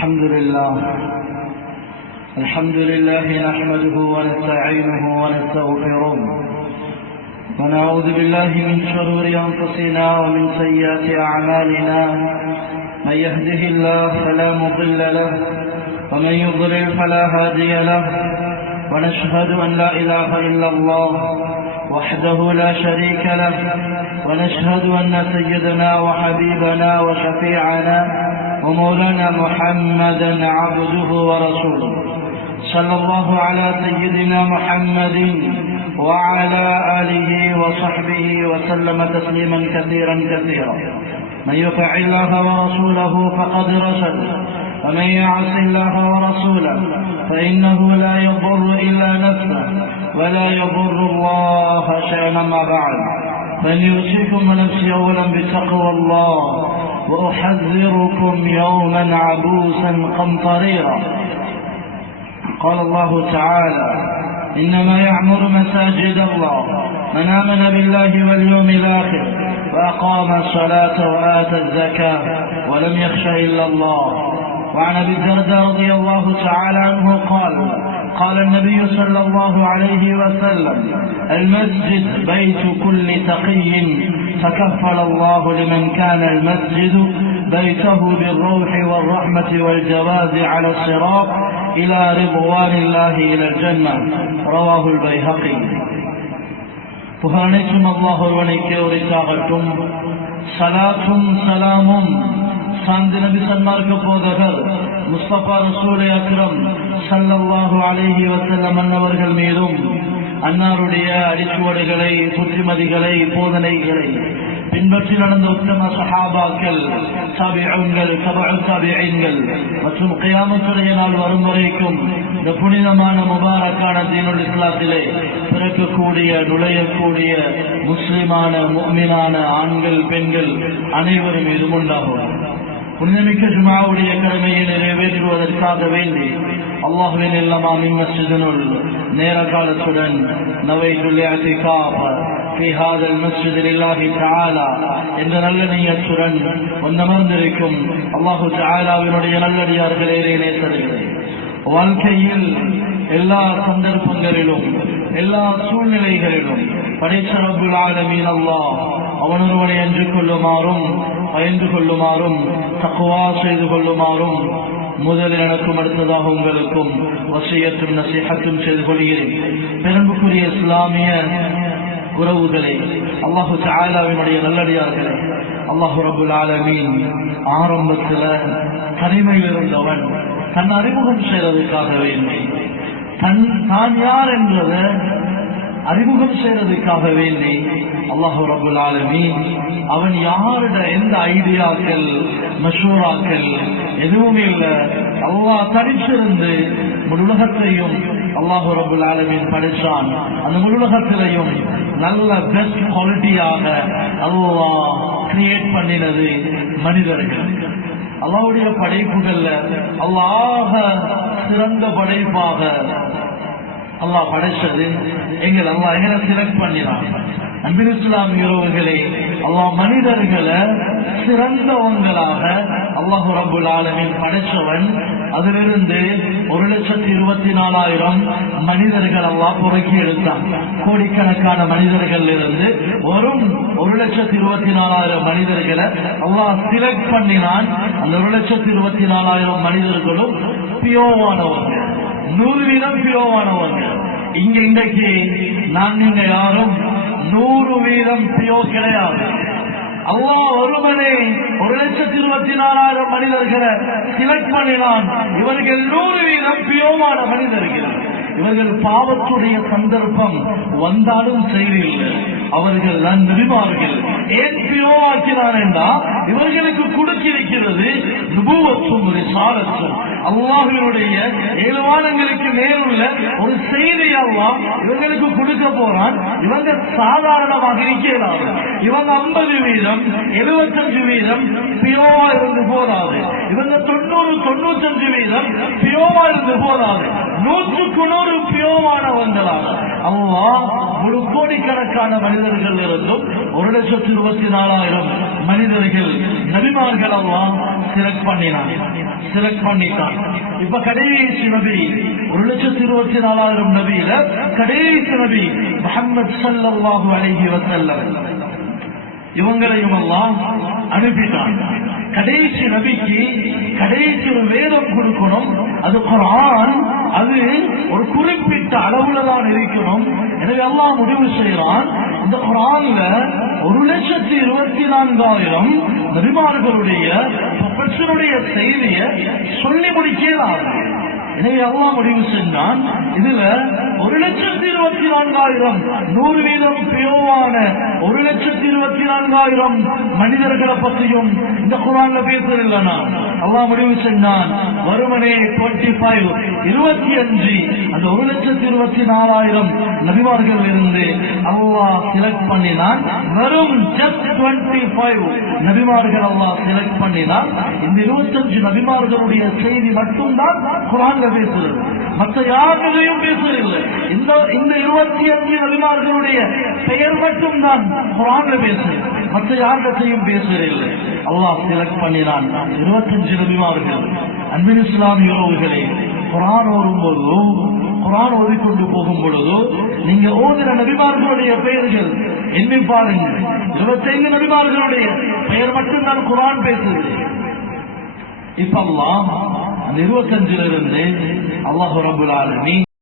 الحمد لله نحمده ونستعينه ونستغفره ونعوذ بالله من شرور أنفسنا ومن سيئات أعمالنا. من يهده الله فلا مضل له ومن يضلل فلا هادي له. ونشهد أن لا إله إلا الله وحده لا شريك له. ونشهد أن سيدنا وحبيبنا وشفيعنا ومولانا محمدا عبده ورسوله صلى الله على سيدنا محمد وعلى آله وصحبه وسلم تسليما كثيرا كثيرا. من يطع الله ورسوله فقد رشد ومن يعص الله ورسوله فإنه لا يضر إلا نفسه ولا يضر الله شيئا. ما بعد، فإني أوصيكم ونفسي أولا بتقوى الله وأحذركم يوما عبوسا قمطريرا. قال الله تعالى: إنما يعمر مساجد الله من آمن بالله واليوم الآخر وأقام الصلاة وآتى الزكاة ولم يخش إلا الله. وعن أبي الدرداء رضي الله تعالى عنه قال النبي صلى الله عليه وسلم: المسجد بيت كل تقي فكفل الله لمن كان المسجد بيته بالروح والرحمة والجواز على الصراط إلى رضوان الله إلى الجنة. رواه البيهقي. புகழனைக்கும் அல்லாஹ் ஒருவனுக்கே உரித்தாகட்டும். ஸலாத்தும் ஸலாமும் சாந்தி நபி சன்மார்க்க போதகர் முஸ்தபா ரசூல் அக்ரம் ஸல்லல்லாஹு அலைஹி வஸல்லம் அன்னவர்கள் மீதும் அன்னாருடைய அடிச்சுவடுகளை, புத்திமதிகளை, போதனைகளை பின்பற்றி நடந்த உத்தம சஹாபாக்கள், தாபிஊன்கள், தபஉ தாபிஈன்கள் மற்றும் கியாமத்துடைய நாள் வரும் வரைக்கும் இந்த புனிதமான முபாரக்கான தீனுல் இஸ்லாத்திலே பிறக்கக்கூடிய, நுழையக்கூடிய முஸ்லிமான முஃமினான ஆண்கள், பெண்கள் அனைவரும் மீதும் உண்டாகும். புனிதமிக்க ஜுமாவுடைய கடமையை நிறைவேற்றுவதற்காக வேண்டி அல்லாஹ்வின் இல்லமாமின் மஸ்ஜிதினுள் நேர காலத்துடன் நவைத்துல் இஅ்திகாஃப் في هذا المسجد لله تعالى என்ற நல்ல நியத்துடன் வந்தமர்ந்திருக்கும் அல்லாஹு தஆலாவினுடைய நல்லடியார்களே, நேசர்களே, வாழ்க்கையில் எல்லா சந்தர்ப்பங்களிலும் எல்லா சூழ்நிலைகளிலும் படைத்த ரப்புல் ஆலமீன் அல்லாஹ் அவனொருவனை அஞ்சு கொள்ளுமாறும் பயந்து கொள்ளுமாறும் தக்வா செய்து கொள்ளுமாறும் முதலில் எனக்கும் அடுத்ததாக உங்களுக்கும் வசியத்தும் நசீஹத்தும் செய்து கொள்கிறேன். பெரும்புக்குரிய இஸ்லாமிய உறவுகளே, அல்லாஹு தஆலாவினுடைய நல்லடியார்களே, அல்லாஹு ரப்புல் ஆலமீன் ஆரம்பத்தில் தனிமையில் இருந்தவன் தன் அறிமுகம் செய்வதற்காக வேண்டி, தான் யார் என்றதை அறிமுகம் செய்வதற்காக வேண்டி அல்லாஹு ரப்புல் ஆலமீன் அவன் யாருட எந்த ஐடியாக்கள், மஷூராக்கள் எதுவுமே இல்லை, அல்லாஹ் தனிச்சிருந்து முழு உலகத்தையும் அல்லாஹு ரப்புல் ஆலமீன் படைச்சான். அந்த முழு உலகத்திலையும் நல்ல பெஸ்ட் குவாலிட்டியாக அல்லாஹ் கிரியேட் பண்ணினது மனிதர்கள். அல்லாஹ்வுடைய படைப்புகள்ல அல்லாஹ் சிறந்த படைப்பாக அல்லாஹ் படைச்சது எங்களை செலக்ட் பண்ணினான். அன்பின் இஸ்லாமிய உறவுகளே, அல்லாஹ் மனிதர்களை சிறந்தவங்களாக அல்லாஹு ரப்புல் ஆலமீன் படைச்சவன். அதிலிருந்து 1,24,000 மனிதர்கள் அல்லாஹ் புறக்கி எடுத்தான். கோடிக்கணக்கான மனிதர்கள் இருந்து வரும் 1,24,000 மனிதர்களை அல்லாஹ் செலக்ட் பண்ணினான். அந்த 1,24,000 மனிதர்களும் பியோவானவங்க, 100% பியோவானவங்க. இன்றைக்கு நான் நீங்க யாரும் 100% பியோ கிடையாது. அல்லாஹ் ஒருவனே 1,24,000 மனிதர்களை செலக்ட் பண்ணினான். இவர்கள் 100% பியோவான மனிதர்கள். இவர்கள் பாவத்துடைய சந்தர்ப்பம் வந்தாலும் செய்தில்லை, அவர்கள் நபிமார்கள். ஏன் பியோவாக்கினான் என்றால் இவர்களுக்கு கொடுத்திருக்கிறது நுபுவத்தும் ரிசாலத்தும், அல்லாஹ்வினுடைய 7 வானங்களுக்கு மேலுள்ள ஒரு செய்தி அல்லாஹ் இவங்களுக்கு கொடுக்க போறான். இவங்க சாதாரணமாக இருக்கிறார். இவங்க 50%, 75% பியோவா இருந்து போதாது. இவங்க 90-95% பியோவா இருந்து போதாது. 100க்கு 100 பியோவானவங்களாக அல்லாஹ் ஒரு கோடிக்கணக்கான மனிதர்கள் இருந்தும் 1,24,000 மனிதர்கள் நபிமார்கள் அல்லாஹ் செலக்ட் பண்ணினான். செலக்ட் பண்ணிட்டான். இப்ப கடைசி நபி 1,24,000 நபியில கடைசி நபி முஹம்மது ஸல்லல்லாஹு அலைஹி வஸல்லம் இவங்களையும் அல்லாஹ் அனுப்பிட்டான். கடைசி நபிக்கு கடைசி ஒரு வேதம் கொடுக்கணும், அது குர்ஆன். அது ஒரு குறிப்பிட்ட அளவுல தான் இருக்கணும். எனவே அல்லாஹ் முடிவு செய்யறான், இந்த குர்ஆன்ல 1,24,000 நபிமார்களுடைய ப்ரொஃபஸருடைய செய்தியை சொல்லி முடிக்கலாம். எனவே அல்லாஹ் முடிவு செஞ்சான், இதுல 1,24,000 100% பியோவான 1,24,000 மனிதர்களை பற்றியும் இந்த குர்ஆன்ல பேசவில்லைனா அல்லாஹ் முடிவு செஞ்சான், வருமனே 25 அந்த 1,24,000 நபிமார்கள் இருந்து அல்லாஹ் செலக்ட் பண்ணினான். வெறும் just 25 நபிமார்கள் அல்லாஹ் செலக்ட் பண்ணினான். இந்த 25 நபிமார்களுடைய செய்தி மட்டும்தான் குர்ஆன்ல பேசுறது, மற்ற யாருடையும் பேசவில்லை. இந்த 25 நபிமார்களுடைய பெயர் மட்டும்தான் குர்ஆன்ல பேசுறது, மற்ற யாரிடத்தையும் பேசவில்லை. அல்லாஹ் செலக்ட் பண்ணினான் 25 நபிமார்கள். அன்பின் இஸ்லாமிய உறவுகளே, குர்ஆன் ஓதும்போது, குர்ஆன் ஓதிக்கொண்டு போகும் பொழுது நீங்க ஓதுற நபிமார்களுடைய பெயர்கள் எண்ணி பாருங்க. 25 நபிமார்களுடைய பெயர் மட்டும்தான் குர்ஆன் பேசுது. இப்ப அல்லாஹ் அந்த 25 அல்லாஹ் ரப்பல் ஆலமீன்